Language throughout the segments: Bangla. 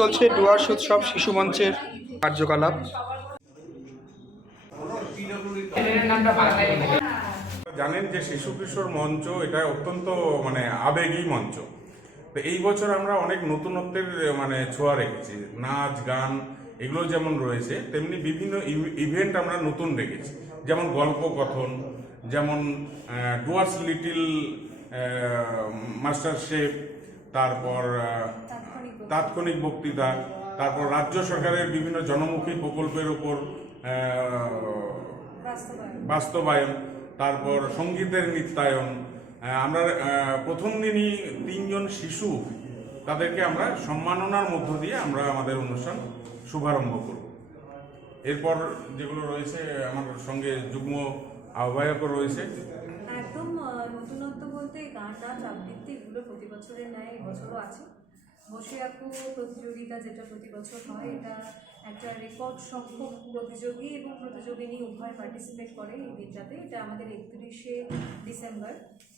চলছে ডুয়ার্স উৎসব, শিশু মঞ্চের কার্যকলাপ। জানেন যে শিশু কিশোর মঞ্চ, এটা অত্যন্ত মানে আবেগী মঞ্চ। তো এই বছর আমরা অনেক নতুনত্বের মানে ছোঁয়া রেখেছি। নাচ, গান, এগুলো যেমন রয়েছে, তেমনি বিভিন্ন ইভেন্ট আমরা নতুন রেখেছি। যেমন গল্প কথন, যেমন ডুয়ার্স লিটিল মাস্টার শেফ তারপর তাৎক্ষণিক বক্তৃতা তারপর রাজ্য সরকারের বিভিন্ন জনমুখী প্রকল্পের উপর বাস্তবায়ন। তারপর সঙ্গীতের নৃত্যায়ন আমরা প্রথম দিনই তিনজন শিশু তাদেরকে আমরা সম্মাননার মধ্য দিয়ে আমরা আমাদের অনুষ্ঠান শুভারম্ভ করব। এরপর যেগুলো রয়েছে আমার সঙ্গে যুগ্ম আহ্বায়কও রয়েছে। একদম নতুনত্ব বলতে গান নাচ আবৃত্তি এগুলো প্রতি বছরের ন্যায় এবছরও আছে। বসে আঁকু প্রতিযোগিতা যেটা প্রতি বছর হয়, এটা একটা রেকর্ড সংখ্যক প্রতিযোগী এবং প্রতিযোগিনী উভয় পার্টিসিপেট করে এই দিনটাতে। এটা আমাদের একত্রিশে ডিসেম্বর।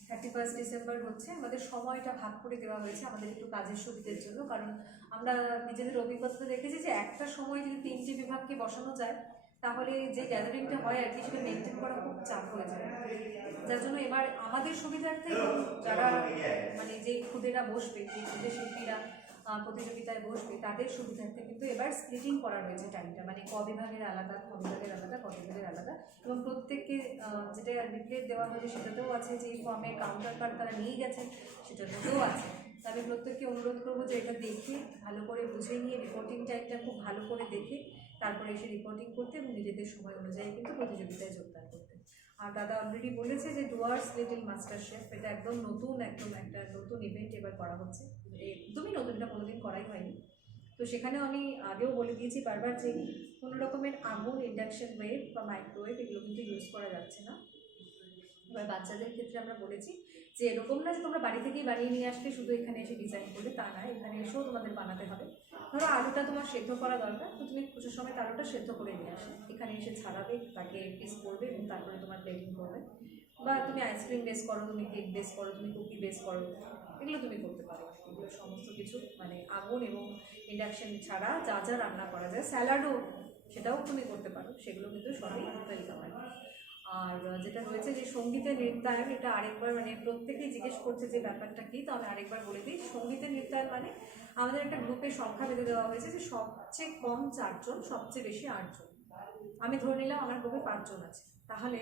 থার্টি ফার্স্ট ডিসেম্বর হচ্ছে। আমাদের সময়টা ভাগ করে দেওয়া হয়েছে আমাদের একটু কাজের সুবিধের জন্য। কারণ আমরা নিজেদের অভিজ্ঞতা দেখেছি যে একটা সময় যদি তিনটি বিভাগকে বসানো যায়, তাহলে যে গ্যাদারিংটা হয় আর কি, সেটা মেনটেন করা খুব চাপ হয়ে যায়। যার জন্য এবার আমাদের সুবিধার্থে যারা মানে যে খুদেরা বসবে যে খুদে শিল্পীরা প্রতিযোগিতায় বসবে, তাদের সুবিধার্থে কিন্তু এবার স্প্লিটিং করা হয়েছে টাইমটা মানে ক বিভাগের আলাদা, খ বিভাগের আলাদা, ক বিভাগের আলাদা। এবং প্রত্যেককে যেটা রিপ্লেট দেওয়া হয়েছে সেটাতেও আছে যে ফর্মে কাউন্টার কার্ড তারা নিয়ে গেছেন সেটার মধ্যেও আছে। তা আমি প্রত্যেককে অনুরোধ করব যে এটা দেখে, ভালো করে বুঝে নিয়ে রিপোর্টিং টাইমটা খুব ভালো করে দেখে, তারপরে এসে রিপোর্টিং করতে এবং নিজেদের সময় অনুযায়ী কিন্তু প্রতিযোগিতায় যোগদান করতে। আর দাদা অলরেডি বলেছে যে ডুয়ার্স লিটিল মাস্টার শেফ এটা একদম নতুন, একদম একটা নতুন ইভেন্ট এবার করা হচ্ছে। একদমই নতুন এটা কোনোদিন করাই হয়নি। তো সেখানেও আমি আগেও বলে দিয়েছি বারবার যে কোনো রকমের আগুন ইন্ডাকশন ওয়েভ বা মাইক্রোওয়েভ এগুলো কিন্তু ইউজ করা যাচ্ছে না। এবার বাচ্চাদের ক্ষেত্রে আমরা বলেছি যে এরকম না যে তোমরা বাড়ি থেকেই বানিয়ে নিয়ে আসবে শুধু এখানে এসে ডিজাইন করবে, তা না, এখানে এসেও তোমাদের বানাতে হবে। ধরো আলুটা তোমার সেদ্ধ করা দরকার, তো তুমি পুজোর সময় আলুটা সেদ্ধ করে নিয়ে আসে এখানে এসে ছাড়াবে, তাকে পিস করবে এবং তারপরে তোমার প্লেটিং করবে। বা তুমি আইসক্রিম বেস করো, তুমি কেক বেস করো, তুমি কুকি বেস করো, এগুলো তুমি করতে পারো। এগুলো সমস্ত কিছু মানে আগুন এবং ইন্ডাকশন ছাড়া যা যা রান্না করা যায় স্যালাডও সেটাও তুমি করতে পারো, সেগুলো কিন্তু সবই ওয়েলকাম আর আর যেটা রয়েছে যে সঙ্গীতের নৃত্যায়ন, এটা আরেকবার মানে প্রত্যেকেই জিজ্ঞেস করছে যে ব্যাপারটা কি তাহলে আরেকবার বলে দিই সঙ্গীতের নৃত্যায়ন মানে আমাদের একটা গ্রুপের সংখ্যা বেঁধে দেওয়া হয়েছে যে সবচেয়ে কম চারজন, সবচেয়ে বেশি আটজন। আমি ধরে নিলাম আমার গ্রুপে পাঁচজন আছে। তাহলে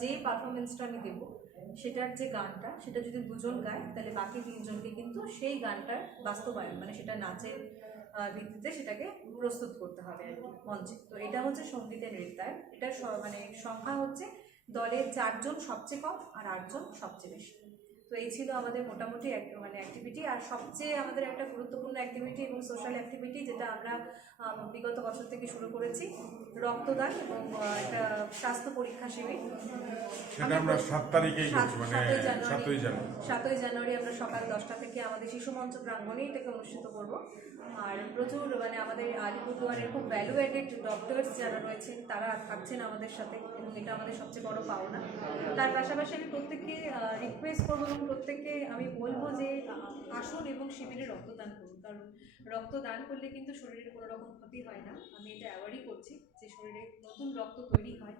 যে পারফরমেন্সটা আমি দেবো, সেটার যে গানটা, সেটা যদি দুজন গায়, তাহলে বাকি তিনজনকে কিন্তু সেই গানটার বাস্তবায়ন মানে সেটা নাচের ভিত্তিতে সেটাকে প্রস্তুত করতে হবে আর কি, মঞ্চে। তো এটা হচ্ছে সঙ্গীতের নৃত্যায়ন এটা মানে সংখ্যা হচ্ছে দলের চারজন সবচেয়ে কম আর আটজন সবচেয়ে বেশি। তো এই ছিল আমাদের মোটামুটি এক- মানে অ্যাক্টিভিটি আর সবচেয়ে আমাদের একটা গুরুত্বপূর্ণ অ্যাক্টিভিটি এবং সোশ্যাল অ্যাক্টিভিটি যেটা আমরা বিগত বছর থেকে শুরু করেছি রক্তদান এবং একটা স্বাস্থ্য পরীক্ষা শিবির। সেটা আমরা সাত তারিখেই করছি মানে সাতই জানুয়ারি। সাতই জানুয়ারি। আমরা সকাল দশটা থেকে আমাদের শিশু মঞ্চ প্রাঙ্গণে এটাকে অনুষ্ঠিত করব। আর প্রচুর মানে আমাদের আলিপুরদুয়ারের খুব ভ্যালু এডেড ডক্টরস যারা রয়েছেন তারা থাকছেন আমাদের সাথে এবং এটা আমাদের সবচেয়ে বড় পাওনা। তার পাশাপাশি আমি প্রত্যেককে রিকোয়েস্ট করব এবং প্রত্যেককে আমি বলব যে আসুন এবং শিবিরে রক্তদান করুন। কারণ রক্তদান করলে কিন্তু শরীরের কোনো রকম ক্ষতি হয় না। আমি এটা অ্যাওয়ার্ডই করছি যে শরীরে নতুন রক্ত তৈরি হয়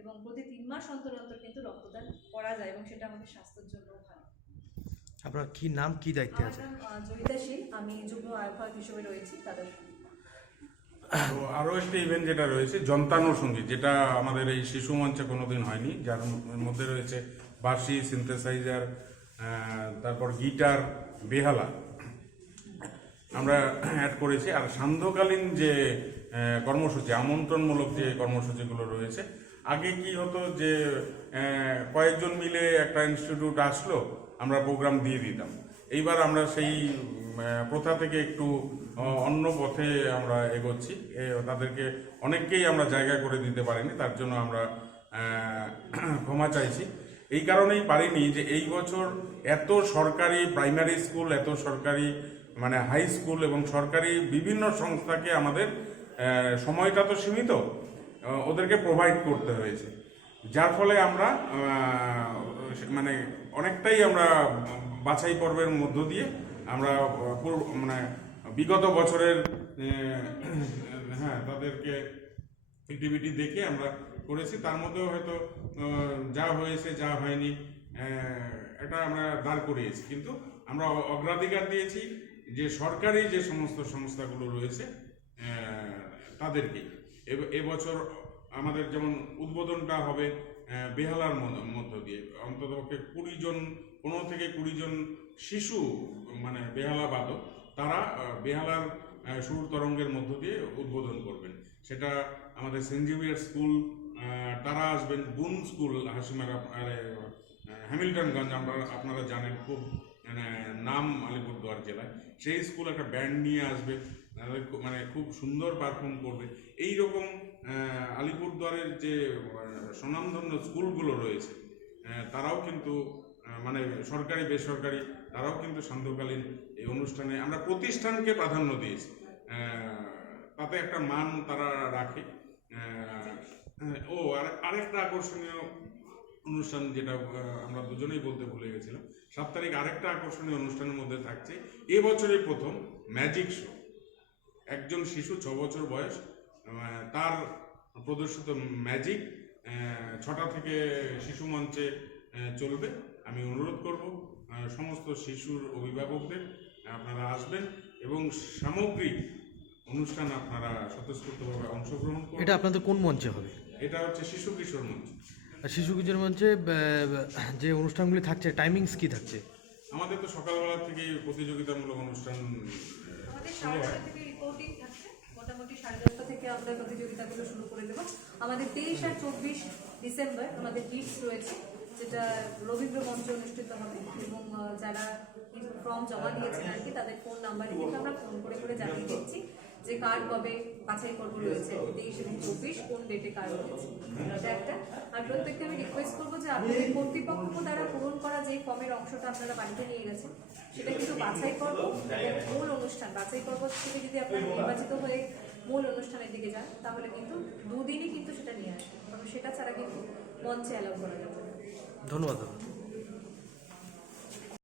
এবং প্রতি তিন মাস অন্তর অন্তর কিন্তু রক্তদান করা যায় এবং সেটা আমাদের স্বাস্থ্যের জন্য ভালো। আপনার কি নাম কি দায়িত্বে আছে জয়িতা শীল আমি যুগ্ম আহ্বায়ক হিসেবে রয়েছি তাদের তো আরও একটি ইভেন্ট যেটা রয়েছে জন্তানো সংগীত যেটা আমাদের এই শিশু মঞ্চে কোনোদিন হয়নি। যার মধ্যে রয়েছে বাঁশি সিনথেসাইজার তারপর গিটার, বেহালা। আমরা অ্যাড করেছি। আর সান্ধ্যকালীন যে কর্মসূচি, আমন্ত্রণমূলক যে কর্মসূচিগুলো রয়েছে, আগে কি হতো যে কয়েকজন মিলে একটা ইনস্টিটিউট আসলো, আমরা প্রোগ্রাম দিয়ে দিতাম। এইবার আমরা সেই প্রথা থেকে একটু অন্য পথে আমরা এগোচ্ছি। তাদেরকে অনেককেই আমরা জায়গা করে দিতে পারিনি, তার জন্য আমরা ক্ষমা চাইছি। এই কারণেই পারিনি যে এই বছর এত সরকারি প্রাইমারি স্কুল, এত সরকারি মানে হাই স্কুল এবং সরকারি বিভিন্ন সংস্থাকে আমাদের সময়টা তো সীমিত ওদেরকে প্রোভাইড করতে হয়েছে। যার ফলে আমরা মানে অনেকটাই আমরা বাছাই পর্বের মধ্য দিয়ে আমরা মানে বিগত বছরের হ্যাঁ তাদেরকে অ্যাক্টিভিটি দেখে আমরা করেছি, তার মধ্যেও হয়তো যা হয়েছে, যা হয়নি এটা আমরা দাঁড় করিয়েছি। কিন্তু আমরা অগ্রাধিকার দিয়েছি যে সরকারি যে সমস্ত সংস্থাগুলো রয়েছে এব- এবছর আমাদের যেমন উদ্বোধনটা হবে বেহালার মধ্য- দিয়ে, অন্তত কুড়ি জন, পনেরো থেকে কুড়ি জন শিশু মানে বেহালা বাদক, তারা বেহালার সুর তরঙ্গের মধ্য দিয়ে উদ্বোধন করবেন। সেটা আমাদের সেন্ট স্কুল তারা আসবেন বুন স্কুল? হাসিমারা হ্যামিল্টনগঞ্জ, আমরা, আপনারা জানেন খুব মানে নাম আলিপুরদুয়ার জেলায়। সেই স্কুল একটা ব্যান্ড নিয়ে আসবে মানে খুব সুন্দর পারফর্ম করবে। এই রকম আলিপুরদুয়ারের যে স্বনামধন্য স্কুলগুলো রয়েছে তারাও কিন্তু মানে সরকারি, বেসরকারি, তারাও কিন্তু সান্ধ্যকালীন এই অনুষ্ঠানে, আমরা প্রতিষ্ঠানকে প্রাধান্য দিয়েছি। তাতে একটা মান তারা রাখে। ও, আর, আরেকটা আকর্ষণীয় অনুষ্ঠান যেটা আমরা দুজনেই বলতে ভুলে গেছিলাম। সাত তারিখ আরেকটা আকর্ষণীয় অনুষ্ঠানের মধ্যে থাকছে। এবছরের প্রথম ম্যাজিক শো। একজন শিশু, ছ বছর বয়স তার প্রদর্শিত ম্যাজিক ছটা থেকে শিশু মঞ্চে চলবে। আমি অনুরোধ করব সমস্ত শিশুর অভিভাবকদের, আপনারা আসবেন এবং সামগ্রিক অনুষ্ঠান আপনারা স্বতঃস্ফূর্তভাবে অংশগ্রহণ করবেন। এটা আপনাদের কোন মঞ্চে হবে? এটা হচ্ছে শিশু কিশোর মঞ্চ। আর শিশু কিশোর মঞ্চে যে অনুষ্ঠানগুলি থাকছে টাইমিংস কি থাকছে? আমাদের তো সকালবেলা থেকে প্রতিযোগিতামূলক অনুষ্ঠান আমাদের শুরু হয়। থেকে রিপোর্টিং থাকছে। মোটামুটি সাড়ে দশটা থেকে আমরা প্রতিযোগিতাগুলো শুরু করে দেবো। আমাদের তেইশ আর চব্বিশ ডিসেম্বর আমাদের গিফটস রয়েছে যেটা রবীন্দ্র মঞ্চে অনুষ্ঠিত হবে। এবং যারা ফর্ম জমা দিয়েছেন আর কি তাদের ফোন নাম্বারে কিন্তু আমরা ফোন করে করে জানিয়ে দিচ্ছি। যে কার কবে বাছাই পর্ব রয়েছে তেইশ এবং চব্বিশ কোন ডেটে কার রয়েছে এটা একটা। আর প্রত্যেককে আমি রিকোয়েস্ট করব যে আপনাদের কর্তৃপক্ষ দ্বারা পূরণ করা যে ফর্মের অংশটা আপনারা বাড়িতে নিয়ে গেছেন সেটা কিন্তু বাছাই পর্ব মূল অনুষ্ঠান। বাছাই পর্ব থেকে যদি আপনারা নির্বাচিত হয়ে মূল অনুষ্ঠানের দিকে যান তাহলে কিন্তু দুদিনই কিন্তু সেটা নিয়ে আসবে। কারণ সেটা ছাড়া কিন্তু মঞ্চে অ্যালাউ করা যাবে ধন্যবাদ